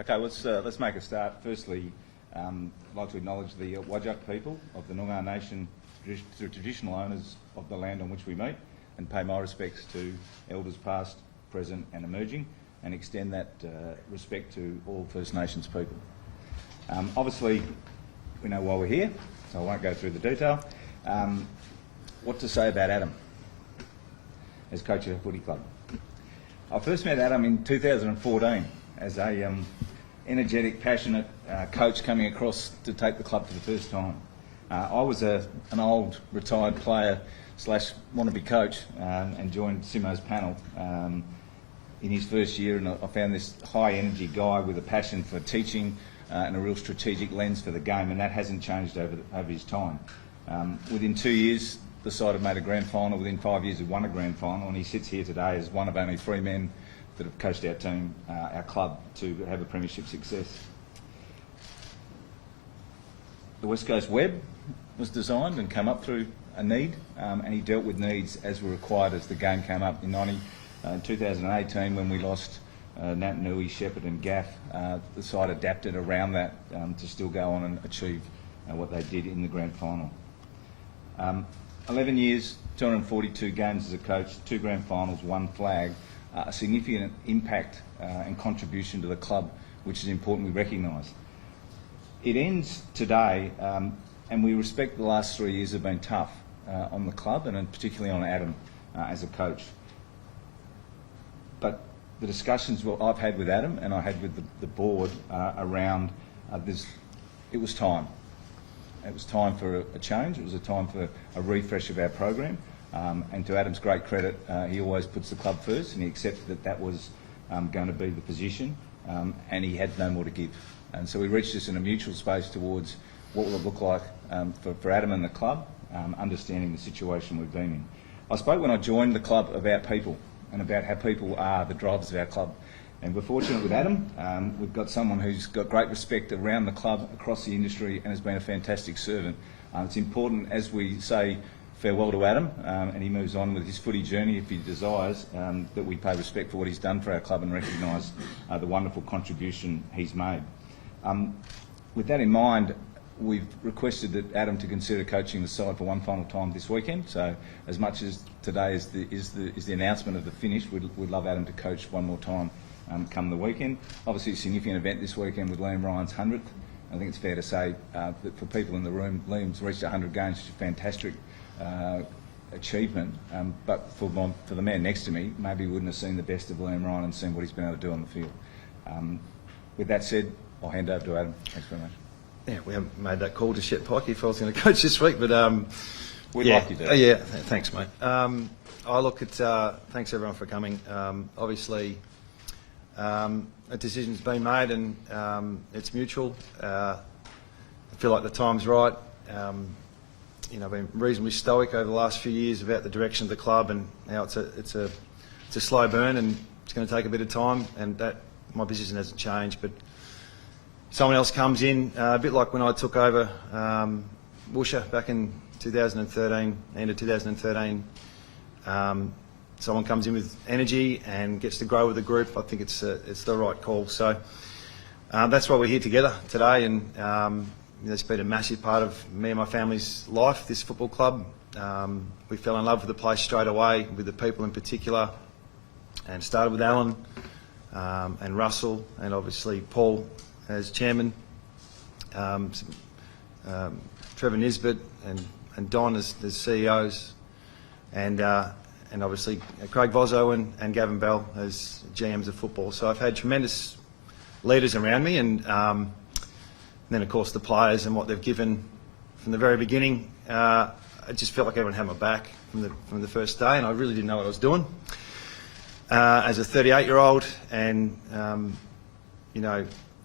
Okay, let's make a start. Firstly, I'd like to acknowledge the Whadjuk people of the Noongar Nation, the traditional owners of the land on which we meet, and pay my respects to elders past, present and emerging, and extend that respect to all First Nations people. Obviously, we know why we're here, so I won't go through the detail. What to say about Adam as coach of the footy club? I first met Adam in 2014 as a energetic, passionate coach coming across to take the club for the first time. I was an old retired player slash wannabe coach and joined Simo's panel in his first year, and I found this high energy guy with a passion for teaching and a real strategic lens for the game, and that hasn't changed over his time. Within 2 years, the side have made a grand final. Within 5 years, we've won a grand final, and he sits here today as one of only 3 men that have coached our team, our club, to have a premiership success. The West Coast Web was designed and came up through a need, and he dealt with needs as were required as the game came up. In 2018, when we lost Natanui, Shepherd and Gaff, the side adapted around that to still go on and achieve what they did in the grand final. 11 years, 242 games as a coach, 2 grand finals, 1 flag, a significant impact and contribution to the club, which is important we recognise. It ends today, and we respect the last 3 years have been tough on the club and particularly on Adam as a coach. But the discussions I've had with Adam and I had with the board around this, it was time. It was time for a change. It was a time for a refresh of our program. And to Adam's great credit, he always puts the club first, and he accepted that that was going to be the position, and he had no more to give. And so we reached this in a mutual space towards what will it look like for Adam and the club, understanding the situation we've been in. I spoke when I joined the club about people and about how people are the drivers of our club. And we're fortunate with Adam. We've got someone who's got great respect around the club, across the industry, and has been a fantastic servant. It's important as we say farewell to Adam and he moves on with his footy journey if he desires, that we pay respect for what he's done for our club and recognise the wonderful contribution he's made. With that in mind, we've requested that Adam to consider coaching the side for one final time this weekend. So as much as today is the announcement of the finish, we'd love Adam to coach one more time come the weekend. Obviously a significant event this weekend with Liam Ryan's 100th. I think it's fair to say that for people in the room, Liam's reached 100 games, which is a fantastic achievement. But for the man next to me, maybe he wouldn't have seen the best of Liam Ryan and seen what he's been able to do on the field. With that said, I'll hand over to Adam. Thanks very much. Yeah, we haven't made that call to Shep Pyke if I was going to coach this week, but we'd like you to. Yeah, thanks, mate. Thanks everyone for coming. Obviously, a decision's been made and it's mutual. I feel like the time's right. I've been reasonably stoic over the last few years about the direction of the club, and now it's a slow burn and it's going to take a bit of time, and that my position hasn't changed. But someone else comes in, a bit like when I took over Woosha back in 2013, end of 2013. Someone comes in with energy and gets to grow with the group. I think it's the right call. So that's why we're here together today, and it's been a massive part of me and my family's life, this football club. We fell in love with the place straight away, with the people in particular, and started with Alan and Russell, and obviously Paul as chairman, Trevor Nisbet and Don as CEOs, and obviously Craig Vozzo and Gavin Bell as GMs of football. So I've had tremendous leaders around me, and then of course the players and what they've given from the very beginning. I just felt like everyone had my back from the first day, and I really didn't know what I was doing as a 38-year-old, and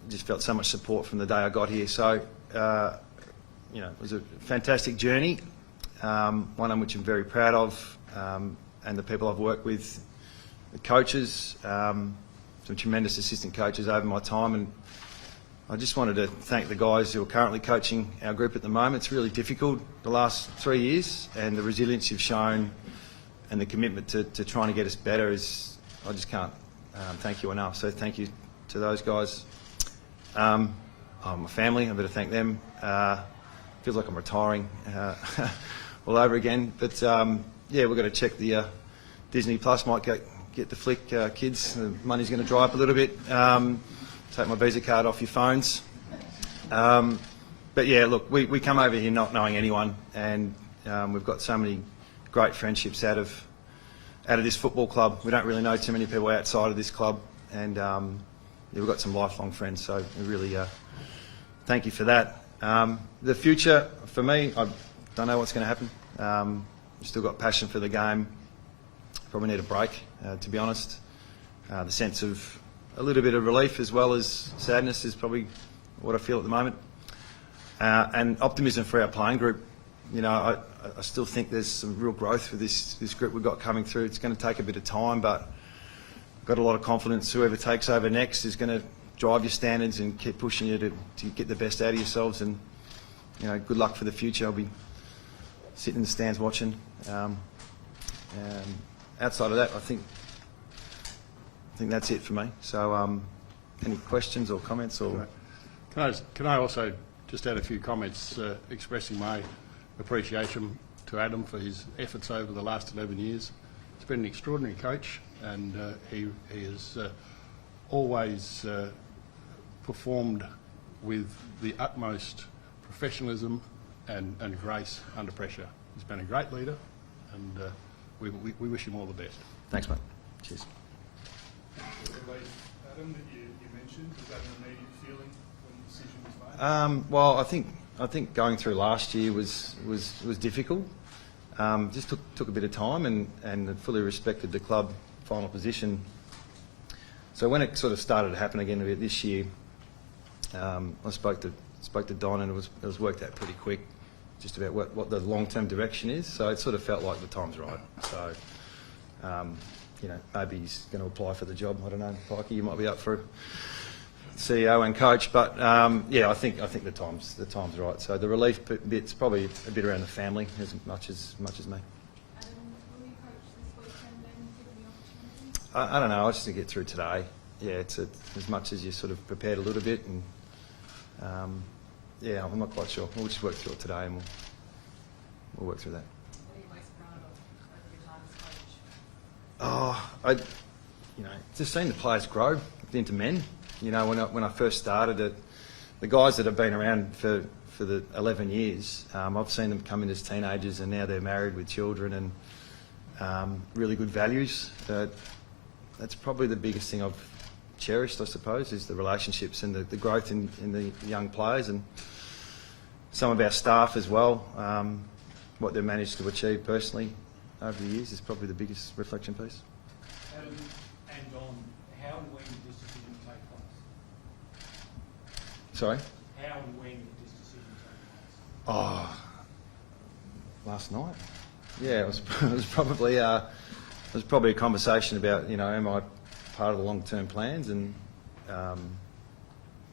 just felt so much support from the day I got here. So it was a fantastic journey, one on which I'm very proud of, and the people I've worked with, the coaches, some tremendous assistant coaches over my time, and I just wanted to thank the guys who are currently coaching our group at the moment. It's really difficult the last 3 years, and the resilience you've shown and the commitment to trying to get us better I just can't thank you enough. So thank you to those guys. My family, I better thank them. Feels like I'm retiring all over again. But yeah, we've got to check the Disney Plus. Might get the flick, kids. The money's going to dry up a little bit. Take my Visa card off your phones. But yeah, look, we come over here not knowing anyone, and we've got so many great friendships out of this football club. We don't really know too many people outside of this club, and yeah, we've got some lifelong friends. So we really thank you for that. The future for me, I don't know what's going to happen. Still got passion for the game. Probably need a break, to be honest. The sense of a little bit of relief as well as sadness is probably what I feel at the moment. And optimism for our playing group. You know, I still think there's some real growth for this group we've got coming through. It's going to take a bit of time, but I've got a lot of confidence. Whoever takes over next is going to drive your standards and keep pushing you to get the best out of yourselves. And you know, good luck for the future. I'll be sitting in the stands watching. Outside of that, I think that's it for me. So, any questions or comments? Or Can I also just add a few comments expressing my appreciation to Adam for his efforts over the last 11 years. He's been an extraordinary coach, and he has always performed with the utmost professionalism and grace under pressure. He's been a great leader, and we wish him all the best. Thanks, mate. Cheers. Adam, that you mentioned, was that an immediate feeling when the decision was made? Well, I think going through last year was difficult. Just took a bit of time, and fully respected the club final position. So when it sort of started to happen again a bit this year, I spoke to Don, and it was worked out pretty quick, just about what the long-term direction is. So it sort of felt like the time's right. So you know, maybe he's going to apply for the job. I don't know, Pyke, you might be up for CEO and coach, but yeah, I think the time's right. So the relief bit's probably a bit around the family as much as me. Adam, will you coach this weekend then, given the opportunity? I don't know. I just need to get through today. Yeah, it's as much as you sort of prepared a little bit, and yeah, I'm not quite sure. We'll just work through it today, and we'll work through that. What are you most proud of over your time as coach? You know, just seeing the players grow into men. You know, when I first started it, the guys that have been around for the 11 years, I've seen them come in as teenagers, and now they're married with children, and really good values. That's probably the biggest thing I've cherished, I suppose, is the relationships and the growth in the young players, and some of our staff as well. What they've managed to achieve personally over the years is probably the biggest reflection piece. Adam and Don, how and when did this decision take place? Sorry? How and when did this decision take place? Oh, last night. Yeah, it was probably a conversation about, you know, am I part of the long-term plans, and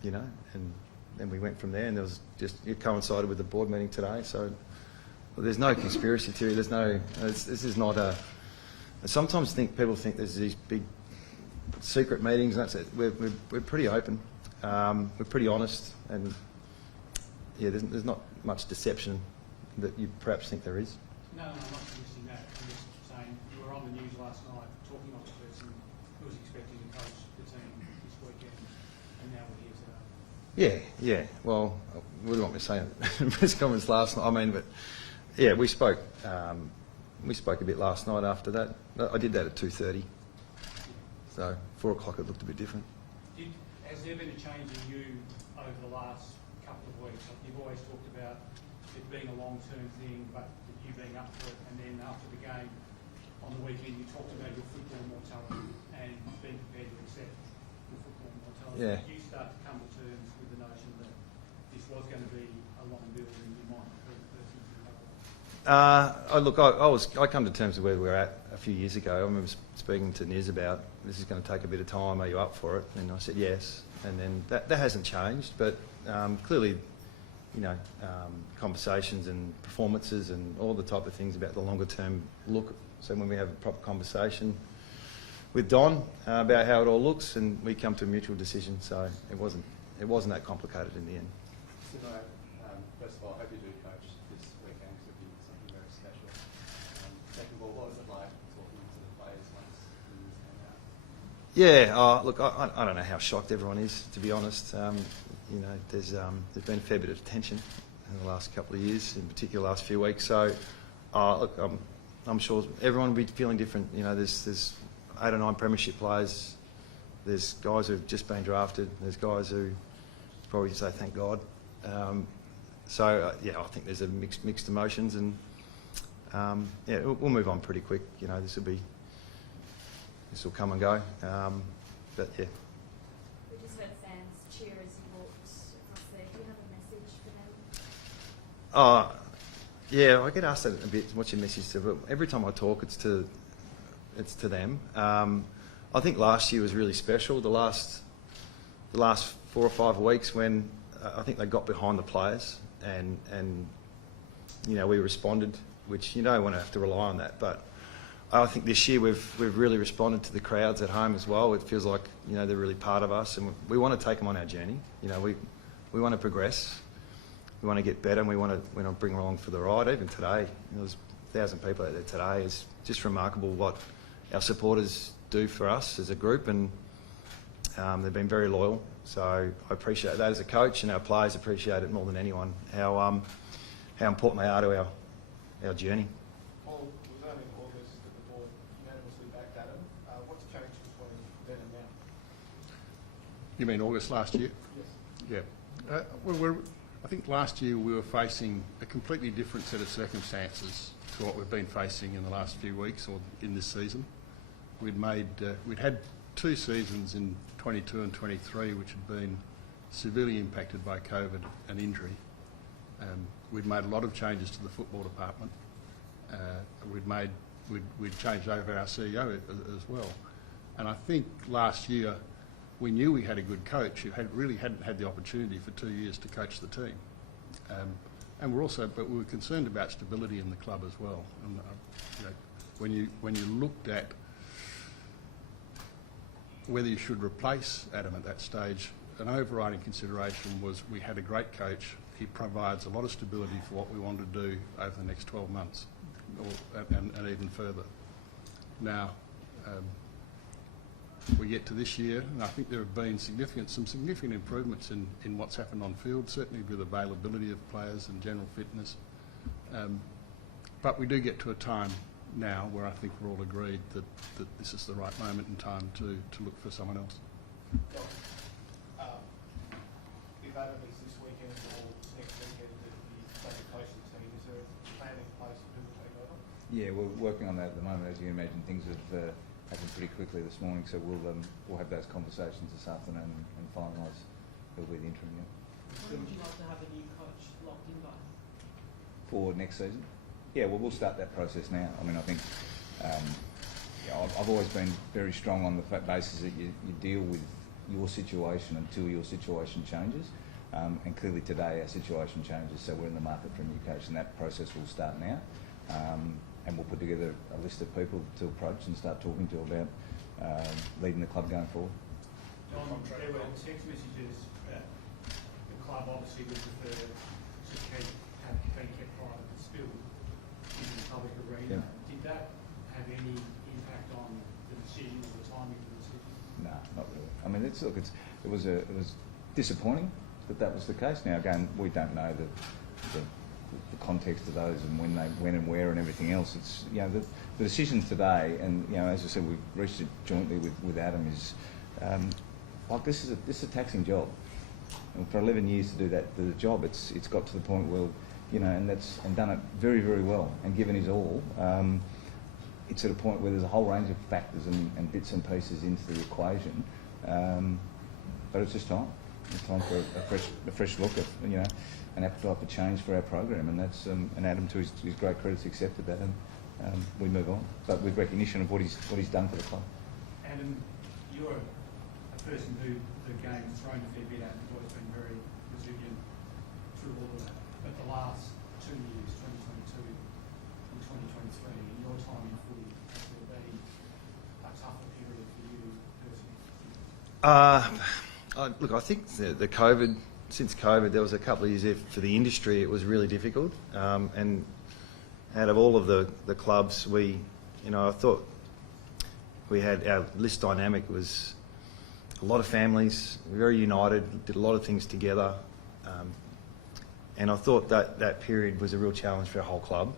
you know, and then we went from there, and it coincided with the board meeting today. So there's no conspiracy theory. There's no. This is not a. I sometimes people think there's these big secret meetings, and that's it. We're pretty open. We're pretty honest, and yeah, there's not much deception that you perhaps think there is. No, I'm not suggesting that. I'm just saying you were on the news last night talking of the person who was expecting to coach the team this weekend, and now we're here today. Yeah. Well, what do you want me to say in press conference last night? I mean, but yeah, we spoke a bit last night after that. I did that at 2:30. So 4 o'clock it looked a bit different. Has there been a change in you over the last couple of weeks? Like, you've always talked about it being a long-term thing, but you being up for it, and then after the game on the weekend you talked about your football mortality and being prepared to accept your football mortality. Yeah. Did you start to come to terms with the notion that this was going to be a long build and you might be the person to recover? Look, I come to terms with where we were at a few years ago. I remember speaking to Niz about, this is going to take a bit of time, are you up for it? And I said yes, and then that hasn't changed, but clearly, you know, conversations and performances and all the type of things about the longer term look. So when we have a proper conversation with Don about how it all looks, and we come to a mutual decision. So it wasn't it wasn't that complicated in the end. First of all, I hope you do coach this weekend because it'll be something very special. Second of all, what was it like talking to the players once the news came out? Yeah, look, I don't know how shocked everyone is, to be honest. You know, there's been a fair bit of tension in the last couple of years, in particular the last few weeks. So, look, I'm sure everyone will be feeling different. You know, there's 8 or 9 premiership players. There's guys who've just been drafted. There's guys who probably say thank God. Yeah, I think there's a mixed emotions, and yeah, we'll move on pretty quick. You know, this will come and go. But yeah. We just heard fans cheer as you walked across there. Do you have a message for them? Yeah, I get asked that a bit. What's your message to? But every time I talk, it's to them. I think last year was really special. The last 4 or 5 weeks when I think they got behind the players and you know, we responded, which you don't want to have to rely on that, but I think this year we've really responded to the crowds at home as well. It feels like, you know, they're really part of us, and we want to take them on our journey. You know, we want to progress, we want to get better, and we want to bring them along for the ride. Even today, you know, there's 1,000 people out there today. It's just remarkable what our supporters do for us as a group, and they've been very loyal. So I appreciate that as a coach, and our players appreciate it more than anyone. How important they are to our journey. Paul, it was only in August that the board unanimously backed Adam. What's changed between then and now? You mean August last year? Yes. Yeah. I think last year we were facing a completely different set of circumstances to what we've been facing in the last few weeks or in this season. We'd had 2 seasons in 22 and 23 which had been severely impacted by COVID and injury. We'd made a lot of changes to the football department. We'd changed over our CEO as well. And I think last year we knew we had a good coach who really hadn't had the opportunity for 2 years to coach the team. And but we were concerned about stability in the club as well. And you know, when you looked at whether you should replace Adam at that stage, an overriding consideration was we had a great coach. He provides a lot of stability for what we want to do over the next 12 months and even further. Now, we get to this year, and I think there have been some significant improvements in what's happened on field, certainly with availability of players and general fitness. But we do get to a time now where I think we're all agreed that this is the right moment in time to look for someone else. If Adam is this weekend or next weekend to take a coach to the team, is there a plan in place for who will take over? Yeah, we're working on that at the moment. As you can imagine, things have happened pretty quickly this morning, so we'll have those conversations this afternoon and finalise who'll be the interim. Yeah. When would you like to have a new coach locked in by? For next season? Yeah, well, we'll start that process now. I mean, I think I've always been very strong on the basis that you deal with your situation until your situation changes. And clearly today our situation changes, so we're in the market for a new coach, and that process will start now. And we'll put together a list of people to approach and start talking to about leading the club going forward. John, there were text messages that the club obviously would prefer to have been kept private but still in the public arena. Yeah. Did that have any impact on the decision or the timing of the decision? No, not really. I mean, it was disappointing that was the case. Now, again, we don't know the context of those and when and where and everything else. It's, you know, the decision today, and you know, as I said, we've reached it jointly with Adam. Is like this is a taxing job, and for 11 years to do the job, it's got to the point where, you know, and done it very, very well, and given his all. It's at a point where there's a whole range of factors and bits and pieces into the equation, but it's just time. It's time for a fresh look at, you know, an appetite for change for our program, and that's and Adam, to his great credit, accepted that, and we move on, but with recognition of what he's done for the club. Adam, you're a person who the game's thrown a fair bit at, and has always been very resilient through all of that. But the last 2 years, 2022 and 2023, in your time in footy, has there been a tougher period for you personally? Look, I think the COVID, since COVID, there was a couple of years there for the industry, it was really difficult. And out of all of the clubs, I thought we had our list dynamic was a lot of families, very united, did a lot of things together. And I thought that period was a real challenge for our whole club.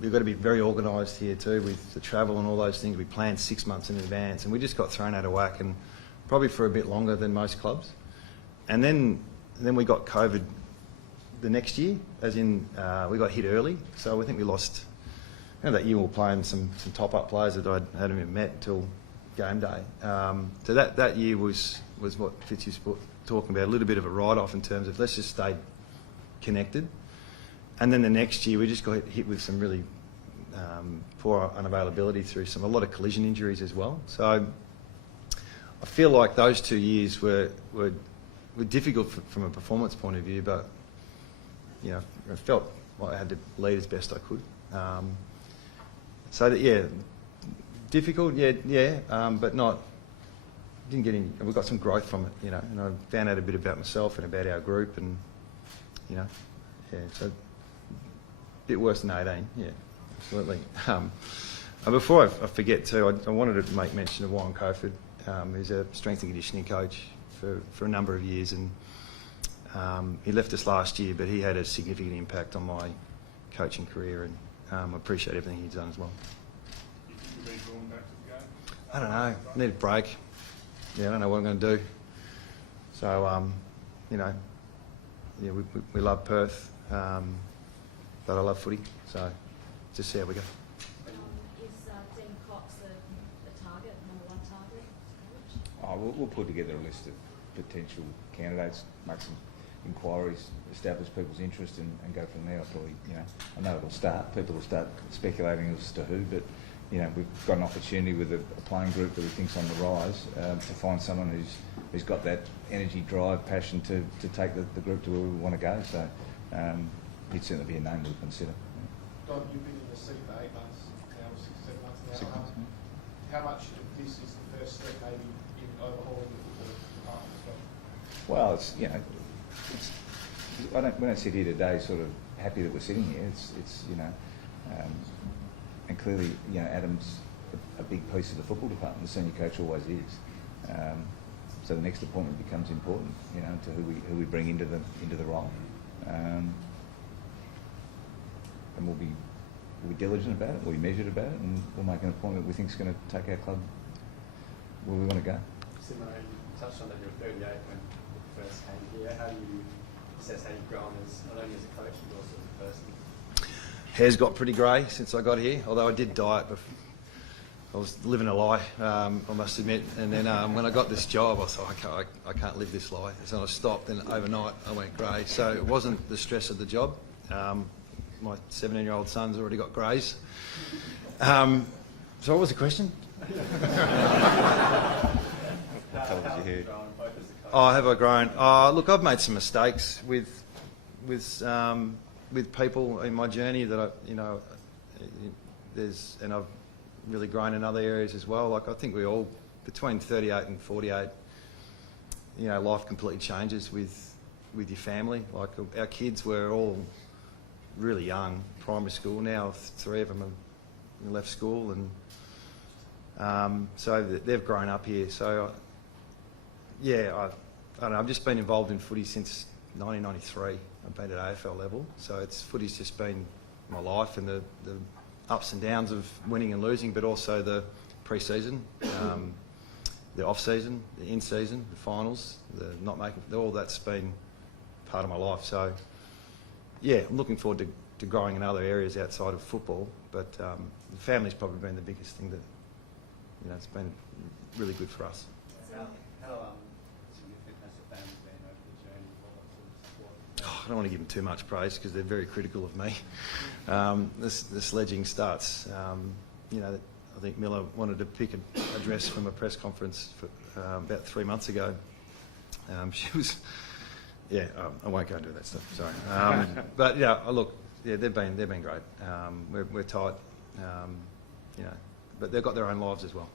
We've got to be very organised here too with the travel and all those things. We planned 6 months in advance and we just got thrown out of whack, and probably for a bit longer than most clubs. And then we got COVID the next year, as in we got hit early. So I think we lost, that year we were playing some top-up players that I hadn't even met until game day. So that year was what Fitz was talking about, a little bit of a write-off in terms of let's just stay connected. And then the next year we just got hit with some really poor unavailability through a lot of collision injuries as well. So I feel like those 2 years were difficult from a performance point of view, but I felt like I had to lead as best I could. So that difficult, but not. Didn't get any. We got some growth from it, and I found out a bit about myself and about our group, and so a bit worse than 18, absolutely. And before I forget too, I wanted to make mention of Warren Coford, who's a strength and conditioning coach for a number of years, and he left us last year, but he had a significant impact on my coaching career, and I appreciate everything he's done as well. You think you'll be drawn back to the game? I don't know. I need a break. I don't know what I'm going to do. So, we love Perth, but I love footy. So, just see how we go. Is Dean Cox the target, number one target? We'll put together a list of potential candidates, make some inquiries, establish people's interest, and go from there. I know it'll start. People will start speculating as to who, but we've got an opportunity with a playing group that we think's on the rise to find someone who's got that energy, drive, passion to take the group to where we want to go. So it'd certainly be a name we'll consider. Don, you've been in the seat for 8 months now, 6, 7 months now. 6 months, How much of this is the first step maybe in overhauling the football department as well? Well, we don't sit here today sort of happy that we're sitting here. And clearly, Adam's a big piece of the football department. The senior coach always is. So the next appointment becomes important, to who we bring into the role. And we'll be diligent about it. We'll be measured about it, and we'll make an appointment we think is going to take our club where we want to go. Similar, you touched on that you were 38 when you first came here. How do you assess how you've grown not only as a coach but also as a person? Hair's got pretty grey since I got here, although I did dye it before. I was living a lie, I must admit. And then when I got this job, I thought, I can't live this lie. So I stopped, and overnight I went grey. So it wasn't the stress of the job. My 17-year-old son's already got greys. So what was the question? Oh, have I grown? Look, I've made some mistakes with people in my journey that and I've really grown in other areas as well. Like I think we all, between 38 and 48, life completely changes with your family. Like our kids were all really young, primary school. Now 3 of them have left school, and so they've grown up here. So I don't know. I've just been involved in footy since 1993. I've been at AFL level, so footy's just been my life, and the ups and downs of winning and losing, but also the pre-season, the off-season, the in-season, the finals, the not making, all that's been part of my life. So I'm looking forward to growing in other areas outside of football, but the family's probably been the biggest thing that, it's been really good for us. How significant has the family been over the journey? What sort of support? I don't want to give them too much praise because they're very critical of me. The sledging starts. I think Miller wanted to pick a dress from a press conference about 3 months ago. She was, I won't go into that stuff. Sorry, but look, they've been great. We're tight, but they've got their own lives as well,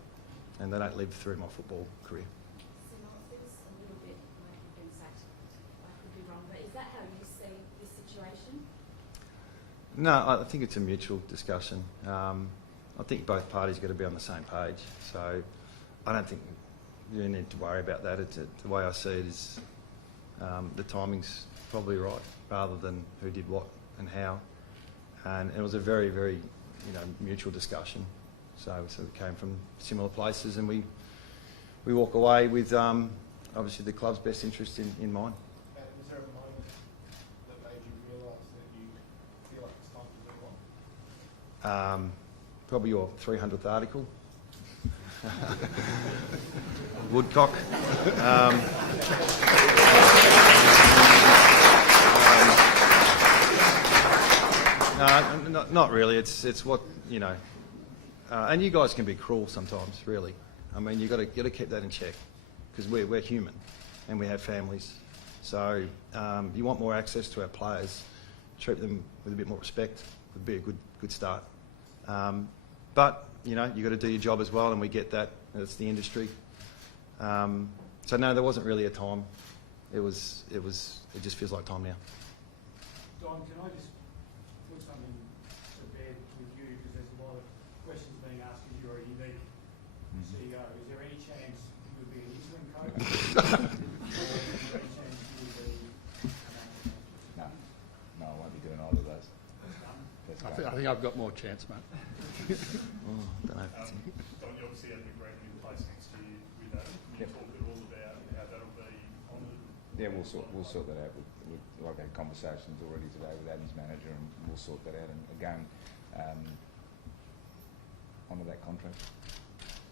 and they don't live through my football career. Similar situation? No, I think it's a mutual discussion. I think both parties got to be on the same page. So I don't think you need to worry about that. The way I see it is the timing's probably right, rather than who did what and how. And it was a very, very, mutual discussion. So we sort of came from similar places, and we walk away with obviously the club's best interest in mind. Was there a moment that made you realise that you feel like it's time to move on? Probably your 300th article. Woodcock. No, not really. It's what and you guys can be cruel sometimes. Really, I mean, you got to keep that in check, because we're human, and we have families. So you want more access to our players. Treat them with a bit more respect would be a good start. But you got to do your job as well, and we get that. It's the industry. So no, there wasn't really a time. It just feels like time now. Don, can I just put something to bed with you, because there's a lot of questions being asked because you're a unique CEO. Is there any chance you would be an interim coach? Or is there any chance you would be No, I won't be doing either of those. That's I great. think I've got more chance, mate. Don't know. Don, you obviously have an agreement in place next year with Adam. Can you Yep. talk at all about how that'll be honoured? Yeah, we'll sort that out. I've had conversations already today with Adam's manager, and we'll sort that out. And again, honour that contract.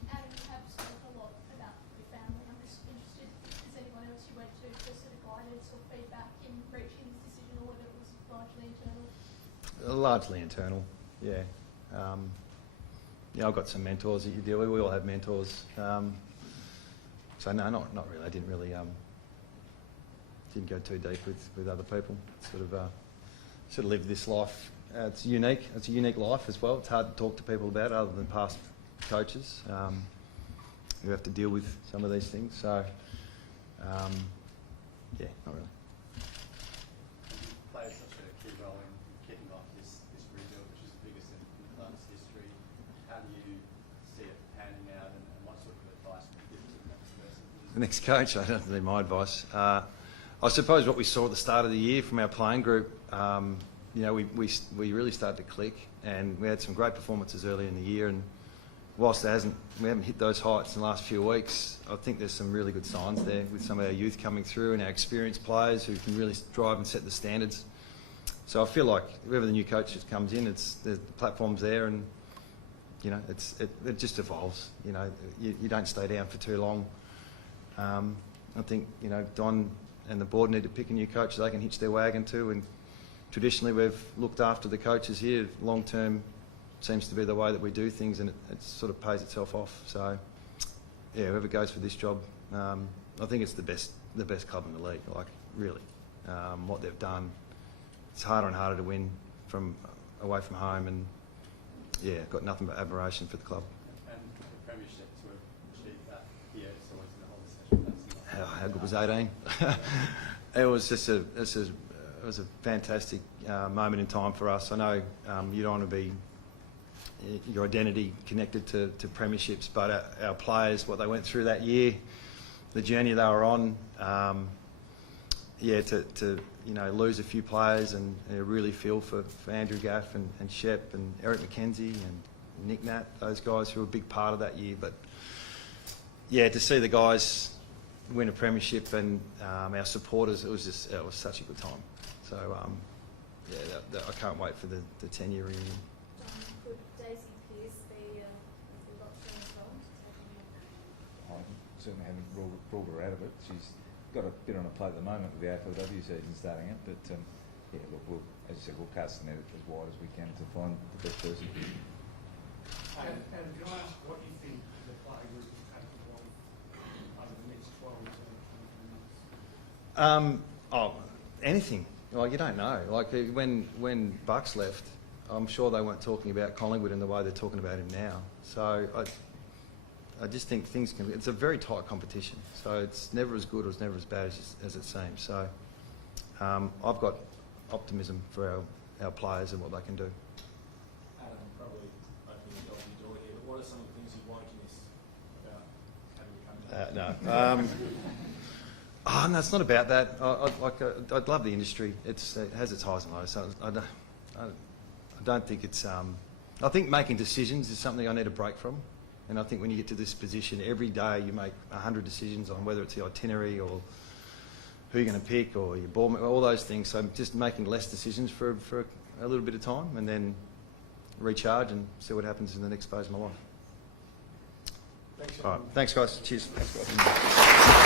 Adam, you have spoken a lot about your family. I'm just interested, is anyone else you went to for sort of guidance or feedback in reaching this decision, or whether it was largely internal? Largely internal, yeah. I've got some mentors that you deal with. We all have mentors. So no, not really. I didn't really didn't go too deep with other people. Sort of live this life. It's unique. It's a unique life as well. It's hard to talk to people about other than past coaches who have to deal with some of these things. So yeah, not really. Played such a key role in kicking off this rebuild, which is the biggest in the club's history. How do you see it panning out, and what sort of advice would you give to the next person? The next coach, I don't need my advice. I suppose what we saw at the start of the year from our playing group, we really started to click, and we had some great performances early in the year. And whilst we haven't hit those heights in the last few weeks, I think there's some really good signs there with some of our youth coming through and our experienced players who can really drive and set the standards. So I feel like whoever the new coach that comes in, the platform's there, and it just evolves. You don't stay down for too long. I think Don and the board need to pick a new coach they can hitch their wagon to, and traditionally we've looked after the coaches here. Long term seems to be the way that we do things, and it sort of pays itself off. So yeah, whoever goes for this job, I think it's the best club in the league. Like, really, what they've done, it's harder and harder to win from away from home, and yeah, got nothing but admiration for the club. And the premiership to achieve that here, it's always going to hold a special place. How good was 18? It was a fantastic moment in time for us. I know you don't want to be your identity connected to premierships, but our players, what they went through that year, the journey they were on, to lose a few players, and really feel for Andrew Gaff and Shep and Eric McKenzie and Nick Nat, those guys who were a big part of that year. But yeah, to see the guys win a premiership and our supporters, it was such a good time. So I can't wait for the 10-year reunion. Could Daisy Pearce be a good option as well? I certainly haven't ruled her out of it. She's got a bit on her plate at the moment with the AFLW season starting up, but yeah, look, as you said, we'll cast the net as wide as we can to find the best person. And can I ask what you think the player group is capable of over the next 12 to 24 months? Anything. Like, you don't know. Like, when Bucks left, I'm sure they weren't talking about Collingwood in the way they're talking about him now. So I just think things can. It's a very tight competition, so it's never as good or it's never as bad as it seems. So I've got optimism for our players and what they can do. Adam, probably opening the door here, but what are some of the things you won't miss about having come to No, it's not about that. I'd love the industry. It has its highs and lows. So I don't think it's. I think making decisions is something I need a break from, and I think when you get to this position, every day you make 100 decisions on whether it's the itinerary or who you're going to pick or your ball, all those things. So I'm just making less decisions for a little bit of time, and then recharge and see what happens in the next phase of my life. Thanks, All right. Thanks, guys. Cheers. Thanks, guys.